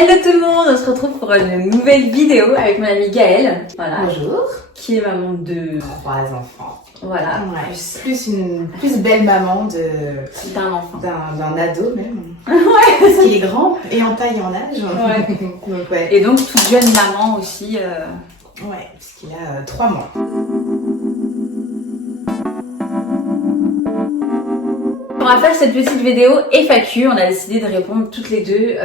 Hello tout le monde, on se retrouve pour une nouvelle vidéo avec mon amie Gaëlle. Voilà. Bonjour. Qui est maman de 3 enfants. Voilà. Ouais, plus belle maman d'un enfant. D'un ado même. Ouais. Parce qu'il est grand et en taille et en âge. Ouais. Donc, ouais. Et donc toute jeune maman aussi. Ouais, puisqu'il a 3 mois. On va faire cette petite vidéo FAQ, on a décidé de répondre toutes les deux,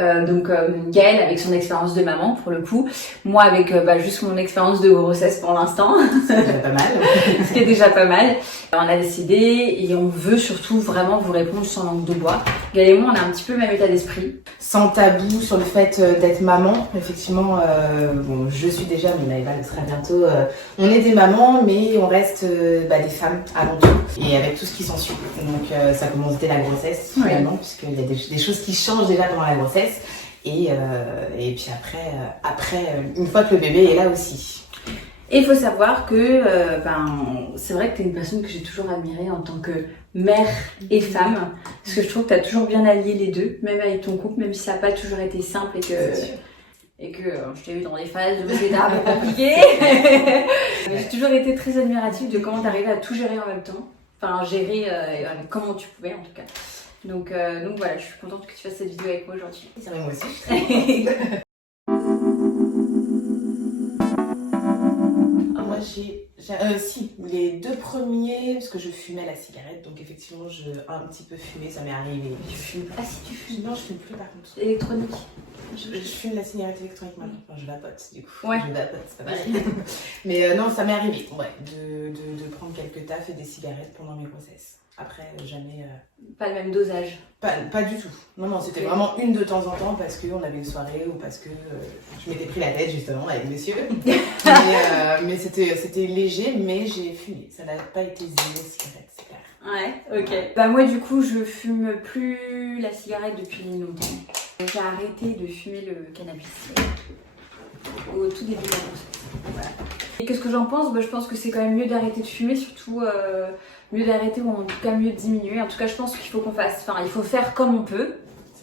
Gaëlle avec son expérience de maman pour le coup, moi avec juste mon expérience de grossesse pour l'instant, C'est déjà pas mal. ce qui est déjà pas mal. On a décidé et on veut surtout vraiment vous répondre sans langue de bois. Gaëlle et moi on a un petit peu le même état d'esprit. Sans tabou sur le fait d'être maman, effectivement, bon, je suis déjà, mais Maëva le sera bientôt, on est des mamans, mais on reste des femmes avant tout, et avec tout ce qui s'ensuit. Donc ça commence dès la grossesse, finalement, puisqu'il y a des choses qui changent déjà pendant la grossesse, et puis après, une fois que le bébé est là aussi. Et il faut savoir que c'est vrai que tu es une personne que j'ai toujours admirée en tant que mère et femme, parce que je trouve que tu as toujours bien allié les deux, même avec ton couple, même si ça n'a pas toujours été simple et que je t'ai vu dans des phases où c'était un peu compliqué. J'ai toujours été très admirative de comment tu arrivais à tout gérer en même temps, enfin gérer comment tu pouvais en tout cas. Donc voilà, je suis contente que tu fasses cette vidéo avec moi aujourd'hui. C'est vrai, moi aussi. Moi si, les 2 premiers, parce que je fumais la cigarette, donc effectivement un petit peu fumé, ça m'est arrivé. Tu fumes? Ah si tu fumes? Non, je fume plus par contre. Électronique? Je fume la cigarette électronique maintenant. Enfin, je vapote du coup. Ouais. Je vapote, c'est pas pareil. Mais non, ça m'est arrivé, ouais, de prendre quelques tafs et des cigarettes pendant mes grossesses. Après, jamais. Pas le même dosage? Pas du tout. Non, c'était Okay. vraiment une de temps en temps parce qu'on avait une soirée ou parce que je m'étais pris la tête justement avec monsieur. mais c'était léger, mais j'ai fumé. Ça n'a pas été zéro cigarette, c'est clair. Ouais, ok. Moi du coup je fume plus la cigarette depuis longtemps. J'ai arrêté de fumer le cannabis au tout début de la grossesse. Voilà. Et qu'est-ce que j'en pense? Je pense que c'est quand même mieux d'arrêter de fumer, surtout mieux d'arrêter ou en tout cas mieux de diminuer. En tout cas je pense qu'il faut il faut faire comme on peut.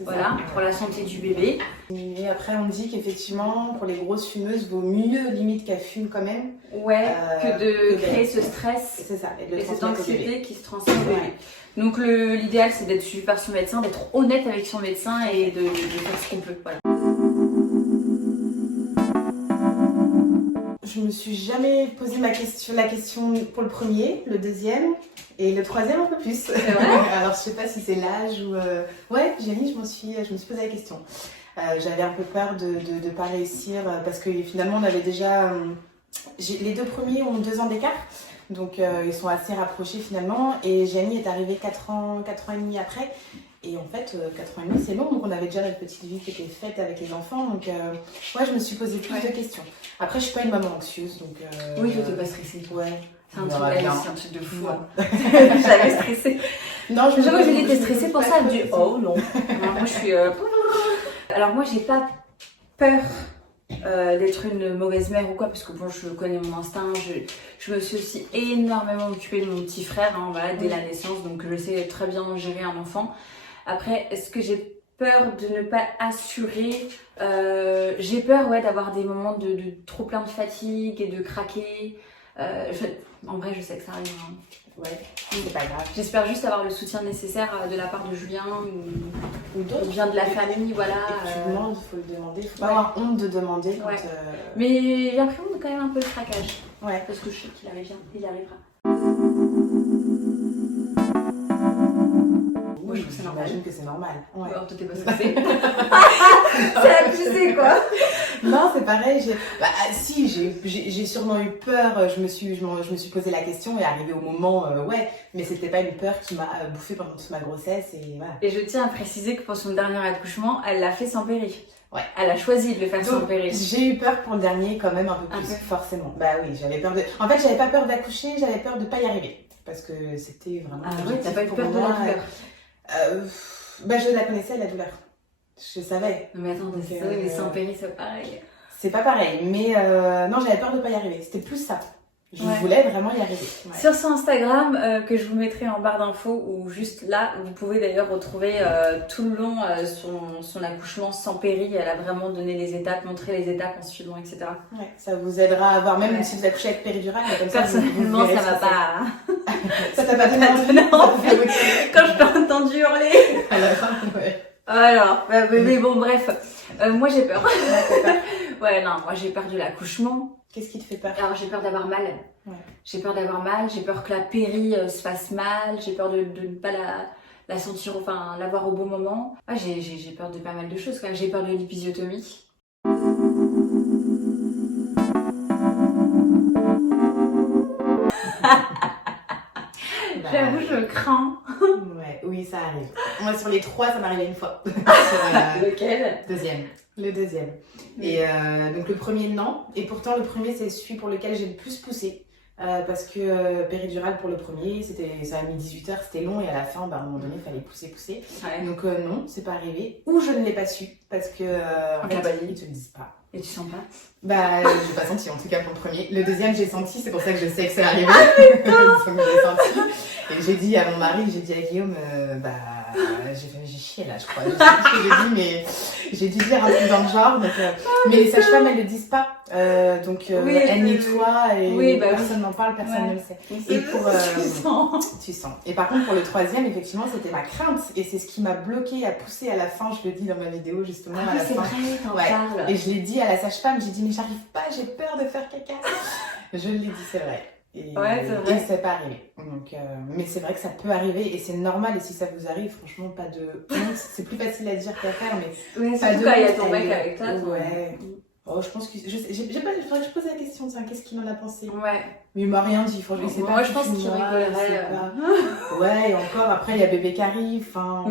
Voilà, ça, pour la santé du bébé. Et après, on dit qu'effectivement, pour les grosses fumeuses, vaut mieux limite qu'elles fument quand même. Ouais, que de créer ce stress c'est ça, et cette anxiété qui se transmet au bébé. Donc l'idéal, c'est d'être suivi par son médecin, d'être honnête avec son médecin et de faire ce qu'on peut. Voilà. Je me suis jamais posé la question pour le premier, le deuxième et le troisième un peu plus. C'est vrai. Alors je sais pas si c'est l'âge ou ouais, Jenny, je me suis posé la question. J'avais un peu peur de pas réussir parce que finalement on avait déjà les 2 premiers ont 2 ans d'écart. Donc ils sont assez rapprochés finalement et Jenny est arrivée 4 ans et demi après. Et en fait, 4 ans et demi, c'est long, donc on avait déjà notre petite vie qui était faite avec les enfants. Donc, ouais, je me suis posé plus de questions. Après, je suis pas une maman anxieuse, donc... oui, je t'ai pas stressée. Ouais. C'est un truc de fou. J'avais stressée. Non, je j'étais stressée pour ça. Elle dit, oh non. Moi, je suis... Alors, moi, j'ai pas peur d'être une mauvaise mère ou quoi, parce que bon, je connais mon instinct. Je me suis aussi énormément occupée de mon petit frère, dès la naissance, donc je sais très bien gérer un enfant. Après, est-ce que j'ai peur de ne pas assurer? J'ai peur d'avoir des moments de trop plein de fatigue et de craquer. En vrai, je sais que ça arrive. Ouais, c'est pas grave. J'espère juste avoir le soutien nécessaire de la part de Julien ou d'autres. Bien de la famille, voilà. Et tu demandes, il faut le demander. Il faut pas avoir honte de demander. Quand, Mais j'ai appréhende quand même un peu le craquage. Ouais. Parce que je sais qu'il arrive bien, il y arrivera. Moi, je trouve que c'est normal. J'imagine que c'est normal. Ouais. Alors, toi, t'es pas stressée. C'est abusé, quoi. Non, c'est pareil. Si, j'ai sûrement eu peur. Je me suis posé la question et arrivé au moment, ouais. Mais c'était pas une peur qui m'a bouffée pendant toute ma grossesse et voilà. Et je tiens à préciser que pour son dernier accouchement, elle l'a fait sans péri. Ouais. Elle a choisi de le faire sans péri. J'ai eu peur pour le dernier quand même un peu plus, forcément. Bah oui, j'avais peur de... En fait, j'avais pas peur d'accoucher, j'avais peur de pas y arriver. Parce que c'était vraiment... Ah oui, t'as pas eu peur de la douleur? Je la connaissais, la douleur. Je savais. Non mais attends, c'est vrai, mais sans péri, c'est pareil. C'est pas pareil, mais non, j'avais peur de pas y arriver. C'était plus ça. Je voulais vraiment y arriver. Ouais. Sur son Instagram, que je vous mettrai en barre d'infos, ou juste là, vous pouvez d'ailleurs retrouver tout le long son accouchement sans péri. Elle a vraiment donné les étapes, montré les étapes en suivant, etc. Ouais, ça vous aidera à voir, même si vous accouchez avec péridurale. Comme personnellement, ça m'a pas... ça t'a pas donné envie. Quand je t'ai entendu hurler. À la fin, ouais. Alors, mais bon, bref. Moi, j'ai peur. Ouais, non, moi, j'ai peur de l'accouchement. Qu'est-ce qui te fait peur? Alors, j'ai peur d'avoir mal. Ouais. J'ai peur d'avoir mal, j'ai peur que la péri se fasse mal, j'ai peur de ne pas la sentir, enfin, l'avoir au bon moment. Ah, j'ai peur de pas mal de choses quand même. J'ai peur de l'épisiotomie. J'avoue, je crains. Ouais, oui, ça arrive. Moi, sur les 3, ça m'est arrivé une fois. Lequel? Deuxième. Le deuxième. Et donc le premier, non. Et pourtant, le premier, c'est celui pour lequel j'ai le plus poussé. Parce que péridurale pour le premier, ça a mis 18 heures, c'était long. Et à la fin, à un moment donné, il fallait pousser. Ouais. Donc non, c'est pas arrivé. Ou je ne l'ai pas su. Parce que en fait, ils te le disent pas. Et tu sens pas? J'ai pas senti en tout cas pour le premier. Le deuxième, j'ai senti, c'est pour ça que je sais que c'est arrivé. Donc j'ai senti. Et j'ai dit à mon mari, j'ai dit à Guillaume, j'ai chié là, je crois. Je sais pas ce que j'ai dit, mais j'ai dû dire un truc dans le genre. Donc, mais les sages-femmes, elles le disent pas. Oui, elles nettoient et personne n'en parle, personne ne le sait. Et pour, tu sens. Et par contre, pour le troisième, effectivement, c'était ma crainte. Et c'est ce qui m'a bloquée à pousser à la fin. Je le dis dans ma vidéo, justement, à la fin. Vrai, t'en parles. Et je l'ai dit à la sage-femme, j'ai dit, mais j'arrive pas, j'ai peur de faire caca. Je l'ai dit, c'est vrai. Et c'est pas arrivé. Donc, mais c'est vrai que ça peut arriver et c'est normal. Et si ça vous arrive, franchement, pas de honte. C'est plus facile à dire qu'à faire, mais ouais, pas de quand il y a ton mec avec toi. Ouais. Oh, je pense que il faudrait que je pose la question, tiens, qu'est-ce qu'il en a pensé? Ouais. Mais il m'a rien dit, franchement. Moi, je pense qu'il rigolerait. Ouais, et encore, après, il y a bébé qui arrive. Enfin,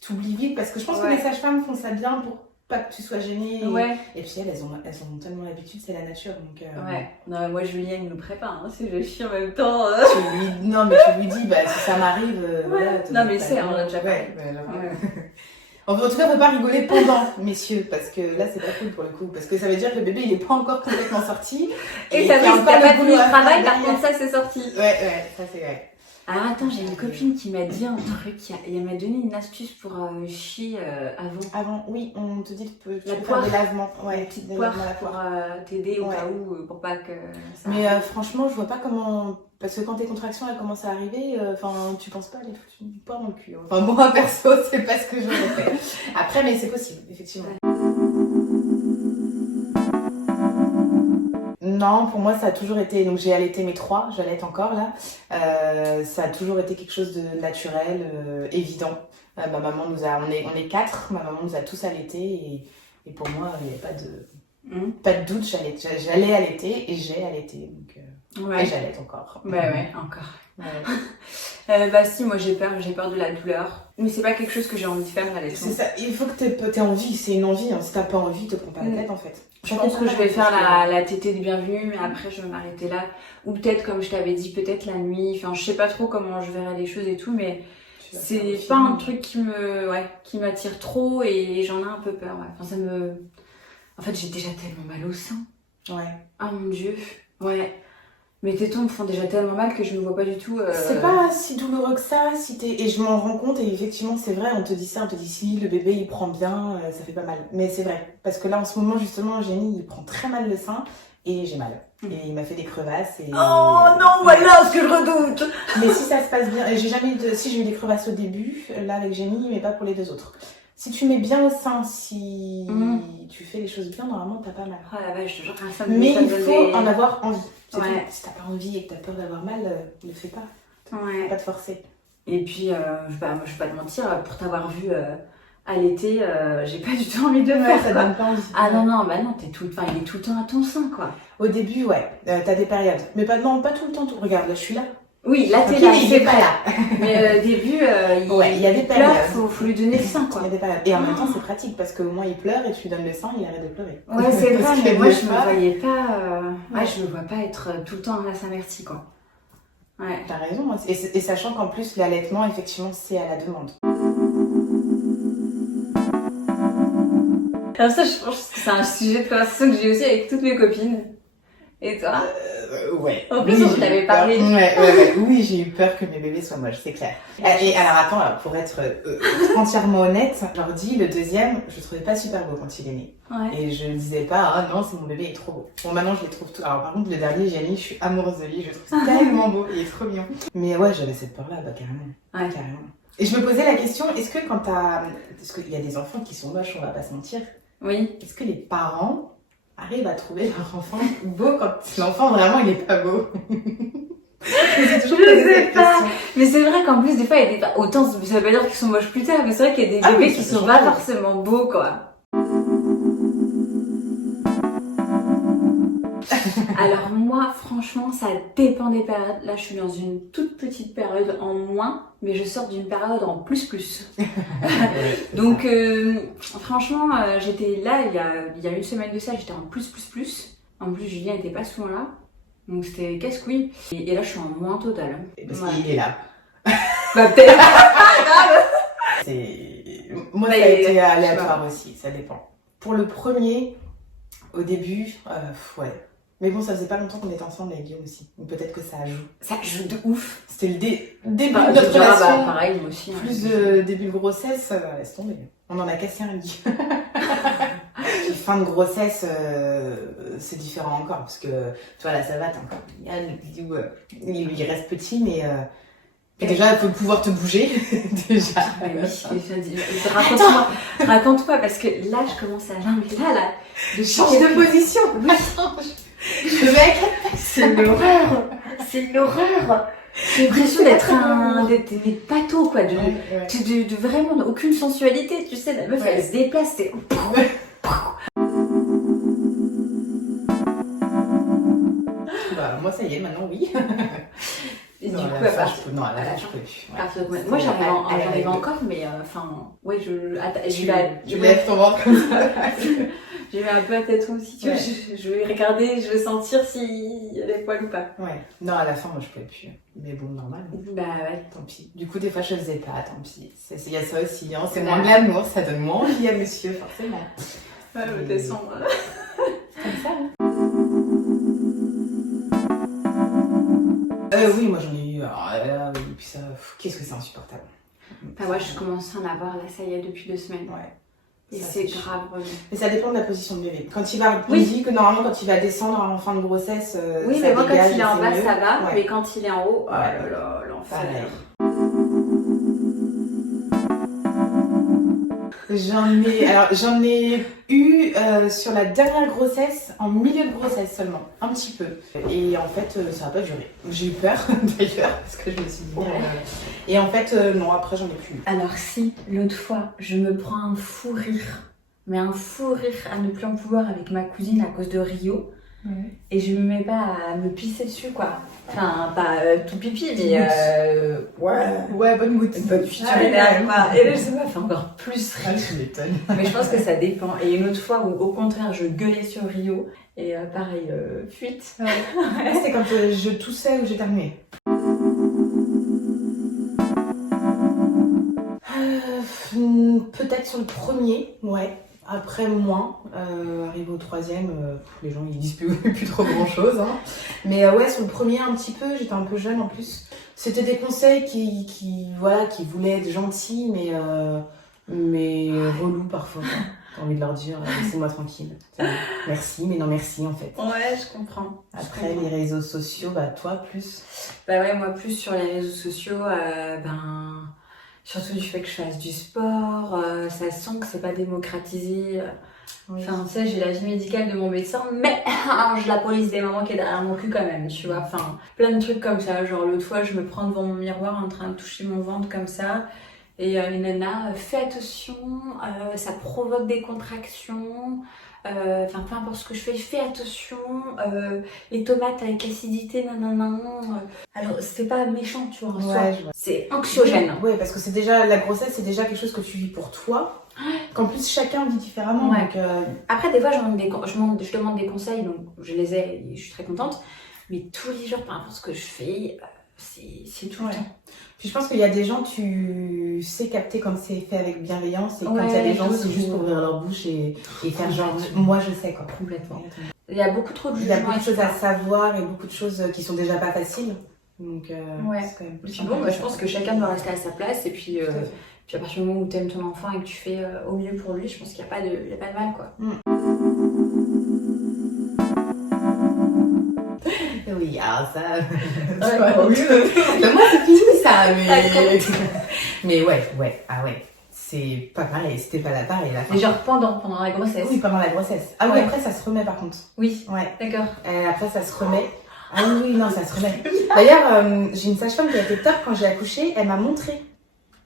t'oublies vite parce que je pense que les sages-femmes font ça bien pour pas que tu sois gênée. Ouais. Et puis elles ont tellement l'habitude, c'est la nature. Donc, ouais. Non, mais moi, Julien, il nous prépare. Hein, si je chie en même temps. Non, mais tu lui dis, si ça m'arrive. Voilà, non, mais c'est, on a déjà parlé. En tout cas, faut pas rigoler pendant, messieurs, parce que là, c'est pas cool pour le coup. Parce que ça veut dire que le bébé, il est pas encore complètement sorti. Et t'as vu, si t'as pas fini le travail, par contre, ça, c'est sorti. Ouais, ça, c'est vrai. Alors attends, j'ai une copine qui m'a dit un truc, elle m'a donné une astuce pour chier avant. Avant, oui, on te dit que tu peux faire des lavements. Ouais, une petite poire pour t'aider au cas où, pour pas que ça... Mais franchement, je vois pas comment... Parce que quand tes contractions elles commencent à arriver, tu penses pas aller foutre une poire dans le cul. Enfin, moi, perso, c'est pas ce que j'aurais fait. Après, mais c'est possible, effectivement. Ouais. Non, pour moi, ça a toujours été... Donc, j'ai allaité mes 3, j'allaite encore, là. Ça a toujours été quelque chose de naturel, évident. Ma maman nous a... On est 4, ma maman nous a tous allaités. Et pour moi, il n'y avait pas de doute, j'allais allaiter et j'ai allaité. Donc, et j'allaite encore. Ouais, encore. Ouais. Si, moi j'ai peur de la douleur. Mais c'est pas quelque chose que j'ai envie de faire, l'allaitement. C'est ça, il faut que t'aies envie, c'est une envie. Hein. Si t'as pas envie, te prends pas la tête en fait. Je pense que je vais faire la tétée de bienvenue, mais après je vais m'arrêter là. Ou peut-être, comme je t'avais dit, peut-être la nuit. Enfin, je sais pas trop comment je verrai les choses et tout, mais c'est pas un truc qui m'attire trop et j'en ai un peu peur. Ouais. Enfin, En fait, j'ai déjà tellement mal au sein. Ouais. Ah mon Dieu. Ouais. Mes tétons me font déjà tellement mal que je ne vois pas du tout. C'est pas si douloureux que ça, et je m'en rends compte, et effectivement, c'est vrai, on te dit si le bébé il prend bien, ça fait pas mal. Mais c'est vrai, parce que là en ce moment, justement, Jenny il prend très mal le sein, et j'ai mal. Et il m'a fait des crevasses. Et... Oh non, voilà ce que je redoute! Mais si ça se passe bien, si j'ai eu des crevasses au début, là avec Jenny, mais pas pour les 2 autres. Si tu mets bien au sein, si tu fais les choses bien, normalement t'as pas mal. Oh la vache, mais il faut en avoir envie. Si t'as pas envie et que t'as peur d'avoir mal, ne le fais pas. Ouais. Faut pas te forcer. Et puis, je vais pas te mentir, pour t'avoir vu allaiter, j'ai pas du tout envie de le faire. Ça donne pas envie. Ah non, il est tout le temps à ton sein, quoi. Au début, ouais, t'as des périodes. Mais pas tout le temps. Regarde, là, je suis là. Oui, là, t'es là, il est pas là. Mais au début, il y a des périodes. Faut lui donner le sein, quoi. Il y a des périodes. Et en même temps, c'est pratique parce qu'au moins, il pleure et tu lui donnes le sein, il arrête de pleurer. Ouais, c'est vrai, mais moi, je me voyais pas... je me vois pas être tout le temps à sa merci, quoi. Ouais. T'as raison. Et sachant qu'en plus, l'allaitement, effectivement, c'est à la demande. Alors ça, je pense que c'est un sujet de conversation que j'ai aussi avec toutes mes copines. Et toi? Ouais. En plus, on j'ai t'avait eu peur. parlé. Ouais. Oui, j'ai eu peur que mes bébés soient moches, c'est clair. Et alors attends, alors, pour être entièrement honnête, je leur dis, le deuxième, je le trouvais pas super beau quand il est né. Ouais. Et je ne disais pas, ah non, c'est mon bébé, il est trop beau. Bon, maintenant, je les trouve tout. Alors par contre, le dernier, Gianni, je suis amoureuse de lui, je le trouve tellement beau, il est trop mignon. Mais ouais, j'avais cette peur-là, bah carrément. Ouais. Carrément. Et je me posais la question, est-ce que quand t'as... Parce qu'il y a des enfants qui sont moches, on va pas se mentir. Oui. Est-ce que les parents arrivent à trouver leur enfant beau quand l'enfant vraiment il est pas beau? J'ai toujours posé cette question. Mais c'est vrai qu'en plus, des fois, il y a des... Autant, ça veut pas dire qu'ils sont moches plus tard, mais c'est vrai qu'il y a des Ah bébés oui, qui ça sont change pas tout. forcément beaux, quoi. Alors moi, franchement, ça dépend des périodes. Là, je suis dans une toute petite période en moins, mais je sors d'une période en plus. Donc, franchement, j'étais là il y a une semaine de ça, j'étais en plus. En plus, Julien n'était pas souvent là. Donc c'était casse-couille. Et là, je suis en moins total. Parce Ouais. qu'il est là. Bah peut-être. Moi, Bah, ça a été je aléatoire aussi, ça dépend. Pour le premier, au début, ouais. Mais bon, ça faisait pas longtemps qu'on était ensemble avec Guillaume aussi. Donc peut-être que ça joue. Ça joue de ouf. C'était le début Bah, de notre relation. pareil, moi aussi. Hein. Plus de début de grossesse, laisse tomber. On en a cassé un lit. Fin de grossesse, c'est différent encore. Parce que, tu vois, là, ça va, t'as encore Yann, le bisou, il reste petit, mais déjà, il faut pouvoir te bouger. Déjà. Mais oui, raconte-moi, parce que là, je commence à... Non, mais là, Je change de position. Oui. Je me mets à 4 pattes. C'est l'horreur. J'ai l'impression d'être des pâteaux, quoi. De vraiment aucune sensualité, tu sais. La meuf, Ouais. elle se déplace, c'est... Bah, moi, ça y est, maintenant, oui. Et Non, du à coup, la à fin, part- je peux... Non, à la fin, je peux plus. Ouais. partir de- C'était Moi, à la j'arrive règle. encore, mais enfin, ouais, attends, Tu lèves ton ventre comme ça. je vais un peu à tête aussi, tu vois, Ouais. je vais regarder, je vais sentir s'il y a des poils ou pas. Ouais. Non, à la fin, moi, je pouvais plus. Mais bon, normal. Bah ouais. Tant pis. Du coup, des fois, je faisais pas, tant pis. Il y a ça aussi, hein. C'est Ouais. moins glamour, ça donne moins envie à monsieur, forcément. Ouais, de toute façon. Comme ça, hein. Oui, moi, j'en ai eu. Alors, oui, puis ça, qu'est-ce que c'est insupportable. Enfin, moi, je commence à en avoir, là, ça y est, depuis 2 semaines. Ouais. Et Ça, c'est c'est grave. Mais ça dépend de la position de bébé. Quand il va, Oui. on dit que normalement, quand il va descendre en fin de grossesse, Oui, ça mais moi, quand dégage il est et en c'est bas, mieux. ça va, Ouais. mais quand il est en haut, oh là Ouais. là, l'enfer. Pareil. J'en ai eu sur la dernière grossesse, en milieu de grossesse seulement, un petit peu. Et en fait, ça n'a pas duré. J'ai eu peur d'ailleurs, parce que je me suis dit. Ouais. Et en fait, non, après, j'en ai plus. Alors si, l'autre fois, je me prends un fou rire, mais un fou rire à ne plus en pouvoir avec ma cousine à cause de Rio, et je me mets pas à me pisser dessus, quoi. Enfin, pas tout pipi, mais Ouais, bonne goutte. bonne future Ah, étale, ouais. quoi. Et là, ça m'a fait encore plus Ah, rire. tu m'étonnes. Mais je pense que ça dépend. Et une autre fois où, au contraire, je gueulais sur Rio, et pareil, fuite. Là, c'était quand je toussais ou j'éternuais. Peut-être sur le premier, ouais. Après, moins. Arrivé au troisième, les gens ils disent plus trop grand chose. Hein. Mais ouais, sur le premier, un petit peu, j'étais un peu jeune en plus. C'était des conseils qui voulaient être gentils, mais relous parfois. Quoi. J'ai envie de leur dire, laissez-moi tranquille. Merci, mais non merci en fait. Ouais, je comprends. Après, les réseaux sociaux, bah toi plus. Bah ouais, moi plus sur les réseaux sociaux, surtout du fait que je fasse du sport, ça sent que c'est pas démocratisé. Enfin, tu sais, j'ai la vie médicale de mon médecin, mais j'ai la police des mamans qui est derrière mon cul quand même, tu vois. Enfin, plein de trucs comme ça. Genre l'autre fois, je me prends devant mon miroir en train de toucher mon ventre comme ça. Et une nana, fais attention, ça provoque des contractions. Enfin, peu importe ce que je fais attention. Les tomates avec acidité, nanana. Alors, c'est pas méchant, tu vois, en soi. Ouais, je vois. C'est anxiogène. Ouais, parce que c'est déjà la grossesse, c'est déjà quelque chose que tu vis pour toi. Qu'en plus chacun vit différemment. Ouais. Donc, Après, des fois, je demande des conseils, donc je les ai et je suis très contente. Mais tous les jours, peu importe ce que je fais, c'est tout le Ouais. temps. Puis je pense qu'il y a des gens, tu sais capter quand c'est fait avec bienveillance et quand Ouais, il y a des gens, d'autres, c'est juste pour ouvrir leur bouche et faire genre, Complètement. moi je sais quoi. Complètement. Il y a beaucoup trop de Il y a jugements. beaucoup de choses à savoir et beaucoup de choses qui sont déjà pas faciles. Donc, Ouais. c'est quand même plus Puis bon, moi, je pense que chacun doit rester à sa place. Et puis, Tout à fait. puis à partir du moment où tu aimes ton enfant et que tu fais au mieux pour lui, je pense qu'il n'y a, il y a pas de mal, quoi. Oui, alors ça. Ouais, oui. Moi, c'est fini ça, mais. Raconte. Mais ouais. Ah ouais. C'est pas pareil, c'était pas la pareil la fin. Mais genre pendant la grossesse. Oui, pendant la grossesse. Ah oui, Ouais. après ça se remet par contre. Oui, Ouais. d'accord. Après ça se remet. Ah oui, non, ça se remet. D'ailleurs, j'ai une sage-femme qui a été top quand j'ai accouché. Elle m'a montré.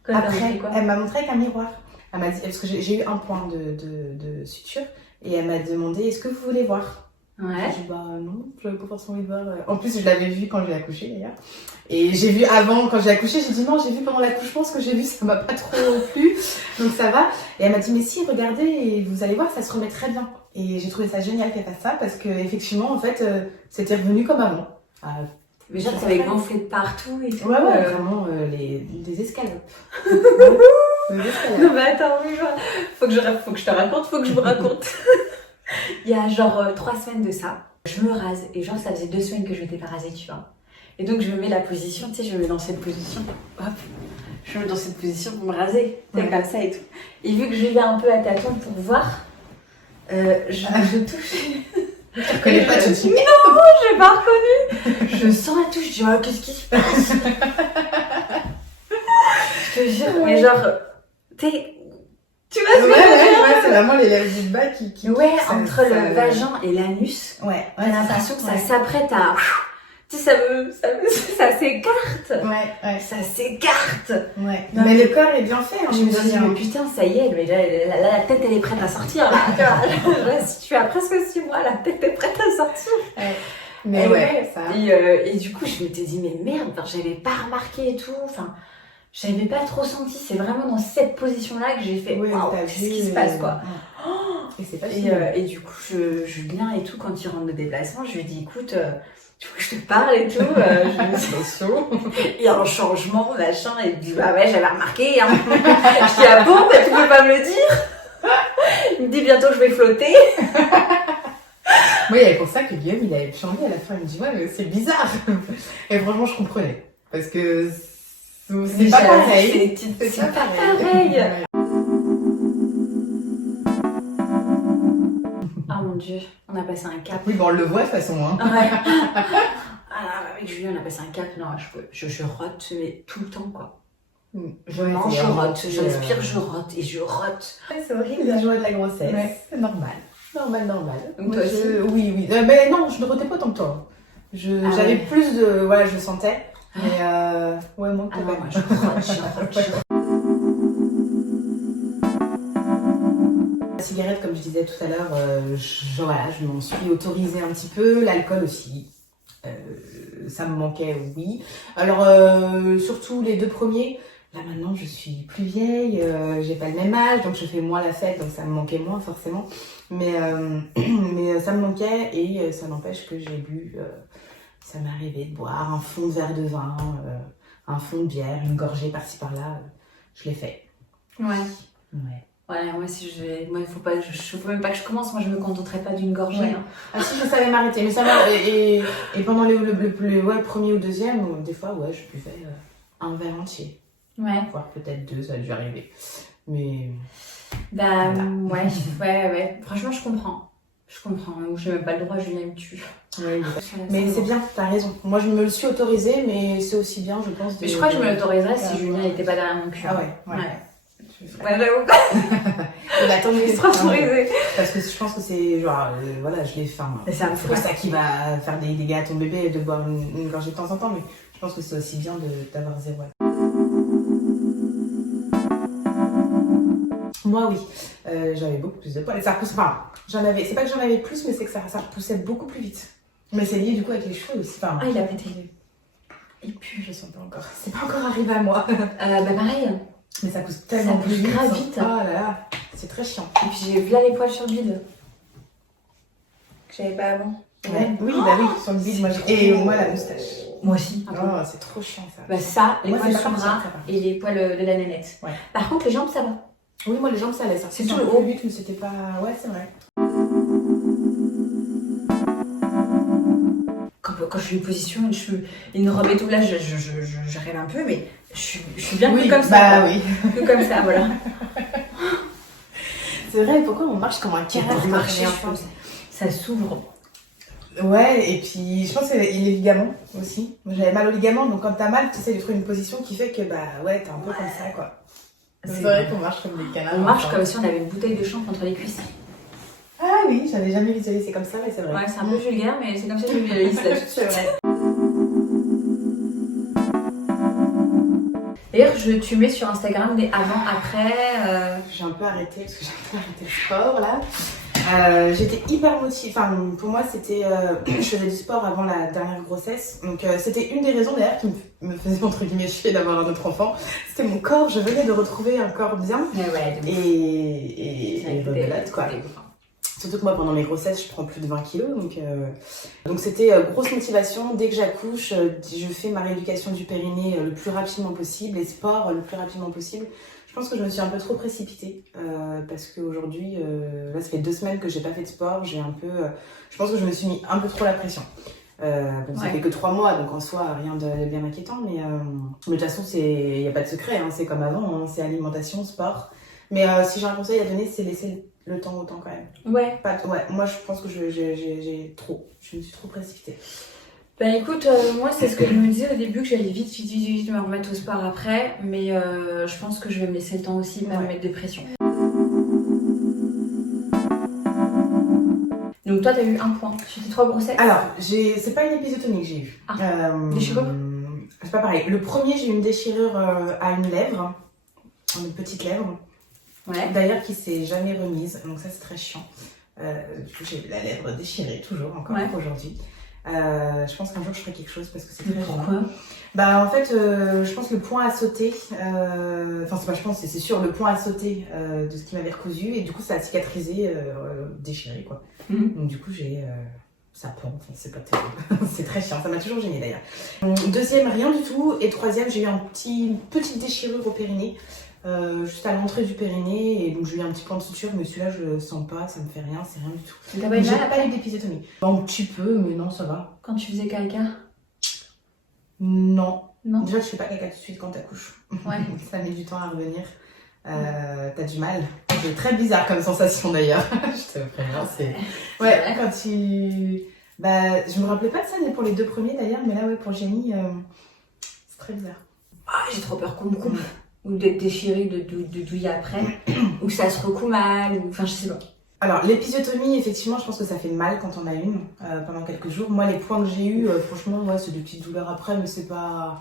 Après, Quoi elle m'a montré avec un miroir. Elle m'a dit, parce que j'ai eu un point de suture. Et elle m'a demandé, est-ce que vous voulez voir? Ouais. J'ai dit, bah non, j'avais pas forcément envie de voir. En plus, je l'avais vu quand j'ai accouché d'ailleurs. Et j'ai vu avant, quand j'ai accouché, j'ai dit non, j'ai vu pendant l'accouchement, ce que j'ai vu, ça m'a pas trop plu. Donc ça va. Et elle m'a dit, mais si, regardez, et vous allez voir, ça se remet très bien. Et j'ai trouvé ça génial qu'elle fasse ça parce que effectivement, en fait, c'était revenu comme avant. Mais genre, t'avais gonflé de partout et tout. Ouais, vraiment des escalopes. Des escalopes. Non, mais attends, oui, faut que je te raconte, faut que je vous raconte. Il y a genre 3 semaines de ça, je me rase et genre ça faisait 2 semaines que je m'étais pas rasée, tu vois. Et donc je me mets la position, tu sais, je me mets dans cette position, hop, je me mets dans cette position pour me raser, tu sais, comme ça et tout. Et vu que je vais un peu à tâtons pour voir, je touche. Tu reconnais pas, tu te dis, non, j'ai pas reconnu. Je sens la touche, je dis, oh, qu'est-ce qui se passe? Je te jure, mais genre, tu vois ce que je veux dire? Ouais, c'est vraiment les lèvres du bas qui Ouais, ça- entre ça- le vagin et l'anus, Ouais, j'ai l'impression que ça ouais. s'apprête à... Tu sais, ça s'écarte. Ouais. Ça s'écarte. Ouais. Non, Mais le corps est bien fait, hein, Je me suis dit, hein. mais putain, ça y est, mais là, la tête, elle est prête à sortir. Là, tu vois. Là, si tu as presque 6 mois, la tête est prête à sortir. Ouais. Mais Et ouais, ça. Et du coup, je m'étais dit, mais merde, enfin, j'avais pas remarqué et tout. Enfin, j'avais pas trop senti. C'est vraiment dans cette position-là que j'ai fait, Oui, waouh, t'as qu'est-ce vu, qui se passe, quoi. Et c'est pas fini. Et du coup, Julien et tout, quand il rentre de déplacement, je lui dis, écoute, tu veux que je te parle et tout, je me suis il y a un changement, machin, et il me dit, bah ouais, j'avais remarqué, hein. Je dis, ah bon, bah tu peux pas me le dire? Il me dit, bientôt je vais flotter. Oui, c'est pour ça que Guillaume, il avait changé à la fin. Il me dit, ouais, mais c'est bizarre. Et franchement, je comprenais. Parce que c'est pas pareil. C'est pas pareil. Ouais. Ah mon dieu, on a passé un cap. Oui, bon, on le voit de toute façon. Hein. Ouais. Ah, avec Julien, on a passé un cap. Non, je rote, mais tout le temps, quoi. Je mange, je rote, je respire, je rote et je rote. C'est horrible la joie de la grossesse. Ouais. C'est normal. Normal. Donc toi aussi Oui. Mais non, je ne rotais pas tant que toi. J'avais plus de... Voilà, je le sentais. Mais ouais, moi, Ah non, moi, je rote. La cigarette, comme je disais tout à l'heure, je m'en suis autorisée un petit peu. L'alcool aussi. Ça me manquait, oui. Alors, surtout les 2 premiers. Là, maintenant, je suis plus vieille. J'ai pas le même âge, donc je fais moins la fête. Donc, ça me manquait moins, forcément. Mais ça me manquait et ça n'empêche que j'ai bu... ça m'est arrivé de boire un fond de verre de vin, un fond de bière, une gorgée par-ci par-là. Je l'ai fait. Ouais. Ouais. Moi, si moi, il faut pas, je veux même pas que je commence. Moi, je me contenterai pas d'une gorgée. Ouais. Hein. Ah si, je savais m'arrêter, mais ça va. Et pendant le premier ou deuxième, des fois, ouais, je buvais un verre entier. Ouais. Voire peut-être 2, ça a dû arriver. Mais... Bah, voilà. ouais. Franchement, je comprends. Je n'ai même pas le droit, Julien me tue. Ouais, mais c'est bien, t'as raison. Moi, je me le suis autorisé, mais c'est aussi bien, je pense. Mais je crois que je me l'autoriserais si Julien n'était pas derrière mon cul. Ah ouais. Ouais, j'avoue pas. Il attend Je vais se autoriser. Parce que je pense que c'est genre, voilà, je l'ai fait. C'est pas ça qui va faire des dégâts à ton bébé de boire une gorgée de temps en temps, mais je pense que c'est aussi bien d'avoir 0. Moi, oui, j'avais beaucoup plus de poils. Et ça repousse, enfin, c'est pas que j'en avais plus, mais c'est que ça repoussait beaucoup plus vite. Mais c'est lié du coup avec les cheveux aussi. Enfin, Ah, il a pété. Il pue, je sens pas encore. c'est pas encore arrivé à moi. Bah, pareil. Mais ça pousse tellement pousse plus vite. grave vite. Oh là là, c'est très chiant. Et puis j'ai vu là les poils sur le bide. Que j'avais pas avant. Ouais. Oui, bah oui, sur le bide, moi et moi la moustache. Moi aussi. Un peu. Oh, c'est trop chiant ça. Bah, ça, les Moi, poils c'est sous pas le comme ça, bras ça va. et les poils de la nénette. Ouais. Par contre, les jambes, ça va. Oui, moi les jambes ça allait, ça. C'est tout un le peu haut. plus vite, mais c'était pas. Ouais, c'est vrai. quand je lui positionne une robe et tout, là, j'arrive un peu, mais je suis bien oui, que comme ça. Bah oui. Que comme ça, voilà. C'est vrai, pourquoi on marche comme un canard Pour marcher, un je peu. pense. Ça s'ouvre. Ouais, et puis je pense que les ligaments aussi. Moi, j'avais mal aux ligaments, donc quand t'as mal, tu essaies de trouver une position qui fait que bah ouais, t'es un peu comme ça quoi. C'est vrai qu'on marche comme des canards. On marche comme si on avait une bouteille de champ contre les cuisses. Ah oui, j'avais jamais visualisé comme ça, mais c'est vrai. Ouais, c'est un peu vulgaire, mais c'est comme ça que je le visualise là tout de C'est suite. vrai. D'ailleurs, tu mets sur Instagram des avant-après. J'ai un peu arrêté parce que j'ai un peu arrêté le sport là. J'étais hyper motivée. Enfin, pour moi, c'était. Je faisais du sport avant la dernière grossesse. Donc, c'était une des raisons d'ailleurs qui me faisait entre guillemets chier d'avoir un autre enfant. C'était mon corps. Je venais de retrouver un corps bien. Ouais, Et rebelote quoi. Surtout que moi, pendant mes grossesses, je prends plus de 20 kilos. Donc c'était grosse motivation. Dès que j'accouche, je fais ma rééducation du périnée le plus rapidement possible et sport le plus rapidement possible. Je pense que je me suis un peu trop précipitée parce qu'aujourd'hui, là, ça fait 2 semaines que j'ai pas fait de sport. Je pense que je me suis mis un peu trop la pression. Ça fait que 3 mois, donc en soi, rien de bien inquiétant. Mais de toute façon, il n'y a pas de secret. Hein, c'est comme avant, hein, c'est alimentation, sport. Mais si j'ai un conseil à donner, c'est laisser le temps au temps quand même. Ouais. Ouais, moi je pense que je me suis trop précipitée. Ben écoute, moi c'est ce que je me disais au début, que j'allais vite me remettre au sport après, mais je pense que je vais me laisser le temps aussi, pas me mettre de pression. Donc toi t'as eu 1 point sur tes 3 grossesses. Alors, c'est pas une épisiotomie que j'ai eue. Déchirure. C'est pas pareil. Le premier, j'ai eu une déchirure à une lèvre, une petite lèvre. Ouais. D'ailleurs, qui s'est jamais remise, donc ça c'est très chiant. Du coup, j'ai la lèvre déchirée, toujours, encore aujourd'hui. Je pense qu'un jour je ferai quelque chose parce que c'est très gênant. Pourquoi ? Bah en fait, je pense que le point a sauté. Enfin, c'est pas je pense, c'est sûr, le point a sauté de ce qui m'avait recousu et du coup ça a cicatrisé, déchiré quoi. Donc du coup ça pend, enfin, c'est pas terrible. C'est très chiant, ça m'a toujours gênée d'ailleurs. Deuxième, rien du tout. Et troisième, j'ai eu une petite déchirure au périnée. Juste à l'entrée du périnée et donc j'ai eu un petit point de suture mais celui-là je le sens pas, ça me fait rien, c'est rien du tout. T'as pas eu J'ai mal pas eu d'épisiotomie. Un petit peu mais non ça va. quand tu faisais caca ? Non. Non. Déjà tu fais pas caca tout de suite quand t'accouches. Ouais. Ça met du temps à revenir. T'as du mal. C'est très bizarre comme sensation d'ailleurs. Je te préviens, c'est... Ouais, quand tu... Bah je me rappelais pas de ça mais pour les 2 premiers d'ailleurs mais là ouais pour Jenny c'est très bizarre. Ah, j'ai trop peur qu'on me coupe. Ou d'être déchirée de douille après, ou que ça se recoue mal, ou enfin je sais pas. Alors l'épisiotomie, effectivement, je pense que ça fait mal quand on a une pendant quelques jours. Moi, les points que j'ai eu, franchement, ouais, c'est des petites douleurs après, mais c'est pas.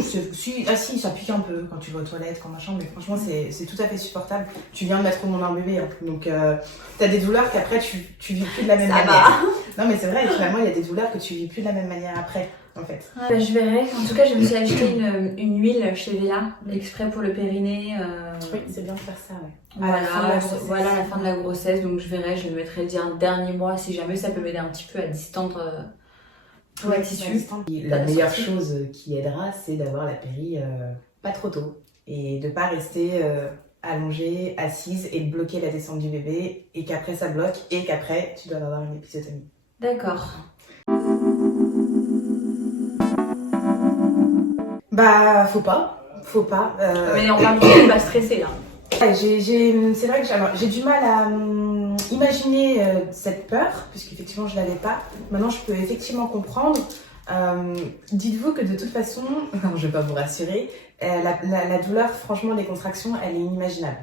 Si, ça pique un peu quand tu vas aux toilettes, quand machin, mais franchement, c'est tout à fait supportable. Tu viens de mettre au monde un bébé, hein. Donc t'as des douleurs qu'après tu vis plus de la même manière. Non, mais c'est vrai, finalement, il y a des douleurs que tu vis plus de la même manière après. En fait. Bah, je verrai. En tout cas, je me suis acheté une huile chez Vela, exprès pour le périnée. Oui, c'est bien de faire ça, ouais. Voilà, à la fin de la grossesse. Donc je verrai, je le mettrai un dernier mois si jamais ça peut m'aider un petit peu à distendre tout le tissu. La meilleure chose qui aidera, c'est d'avoir la péri pas trop tôt et de pas rester allongée, assise et de bloquer la descente du bébé et qu'après ça bloque et qu'après tu dois avoir une épisiotomie. D'accord. Bah, faut pas. Mais on va pas stresser là. C'est vrai que j'ai du mal à imaginer cette peur, puisqu'effectivement je l'avais pas. Maintenant, je peux effectivement comprendre. Dites-vous que de toute façon, je vais pas vous rassurer, la douleur, franchement, des contractions, elle est inimaginable.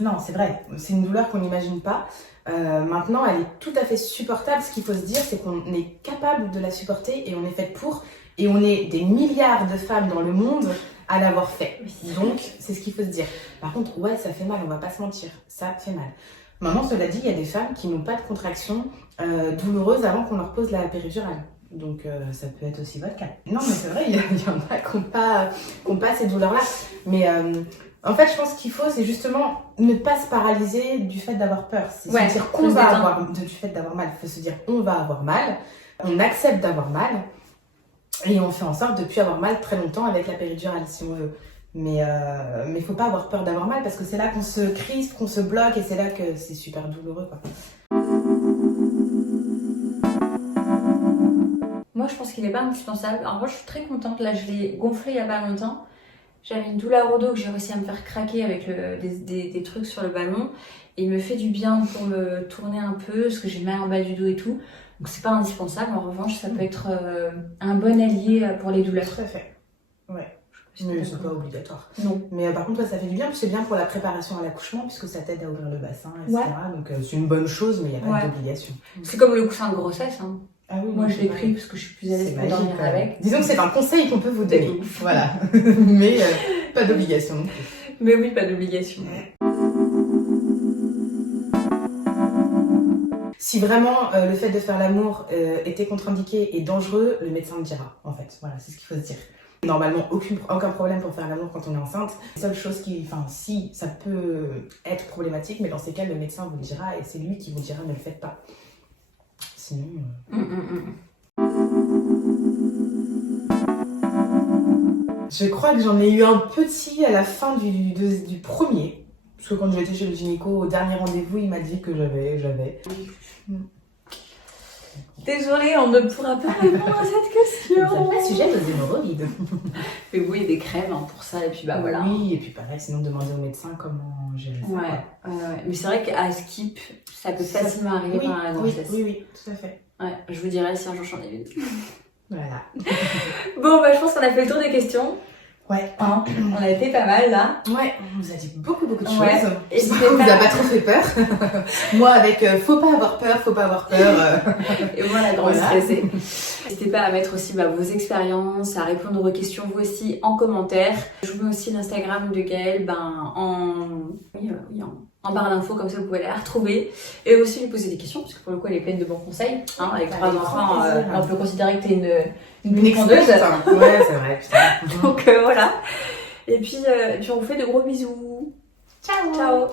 Non, c'est vrai, c'est une douleur qu'on n'imagine pas. Maintenant, elle est tout à fait supportable. Ce qu'il faut se dire, c'est qu'on est capable de la supporter et on est faite pour. Et on est des milliards de femmes dans le monde à l'avoir fait. Donc, c'est ce qu'il faut se dire. Par contre, ouais, ça fait mal, on va pas se mentir. Ça fait mal. Maintenant, cela dit, il y a des femmes qui n'ont pas de contractions douloureuses avant qu'on leur pose la péridurale. Donc, ça peut être aussi votre cas. Non, mais c'est vrai, il y en a qui n'ont pas ces douleurs-là. Mais en fait, je pense qu'il faut, c'est justement ne pas se paralyser du fait d'avoir peur. C'est se dire qu'on va avoir, du fait d'avoir mal. Il faut se dire, on va avoir mal, on accepte d'avoir mal. Et on fait en sorte de ne plus avoir mal très longtemps avec la péridurale si on veut. Mais faut pas avoir peur d'avoir mal parce que c'est là qu'on se crispe, qu'on se bloque et c'est là que c'est super douloureux, quoi. moi je pense qu'il n'est pas indispensable. Alors moi je suis très contente, là je l'ai gonflé il n'y a pas longtemps. J'avais une douleur au dos que j'ai réussi à me faire craquer avec des trucs sur le ballon. Et il me fait du bien pour me tourner un peu, parce que j'ai mal en bas du dos et tout. Donc c'est pas indispensable, en revanche ça peut être un bon allié pour les douleurs. Tout à fait. Ouais. Je Mais c'est pas obligatoire. Non. Mais par contre, ça fait du bien, puis c'est bien pour la préparation à l'accouchement, puisque ça t'aide à ouvrir le bassin, etc. Ouais. Donc c'est une bonne chose, mais il n'y a pas d'obligation. C'est comme le coussin de grossesse. Hein. Ah oui, moi je l'ai pris parce que je suis plus à l'aise pour dormir avec. Disons que c'est un conseil qu'on peut vous donner. Voilà. Mais pas d'obligation non plus. Mais oui, pas d'obligation. Si vraiment le fait de faire l'amour était contre-indiqué et dangereux, le médecin le dira, en fait. Voilà, c'est ce qu'il faut se dire. Normalement, aucun problème pour faire l'amour quand on est enceinte. La seule chose si ça peut être problématique, mais dans ces cas, le médecin vous le dira et c'est lui qui vous dira ne le faites pas. Sinon... Je crois que j'en ai eu un petit à la fin du premier. Parce que quand j'étais chez le gynéco, au dernier rendez-vous, il m'a dit que j'avais. Désolée, on ne pourra pas répondre à cette question. C'est pas le sujet des hémorroïdes. Mais oui, il y a des crèmes hein, pour ça, et puis bah voilà. Oui, et puis pareil, sinon demander au médecin comment gérer ça. Ouais. Mais c'est vrai qu'à skip, ça peut facilement arriver pendant la grossesse. Oui, tout à fait. Ouais, je vous dirai si un jour j'en ai une. Voilà. Bon, bah je pense qu'on a fait le tour des questions. Ouais. Hein, on a été pas mal là. Ouais, on nous a dit beaucoup de choses. Ouais. Et ça vous a pas trop fait peur. Moi, avec faut pas avoir peur. Et moi, la grande stressée. N'hésitez pas à mettre aussi vos expériences, à répondre aux questions vous aussi en commentaire. Je vous mets aussi l'Instagram de Gaëlle en barre d'infos, comme ça vous pouvez la retrouver. Et aussi lui poser des questions, parce que pour le coup elle est pleine de bons conseils. Hein, avec 3 enfants, on peut considérer que t'es une pondeuse. Ouais, c'est vrai, putain. Donc voilà. Et puis on vous fait de gros bisous. Ciao. Ciao.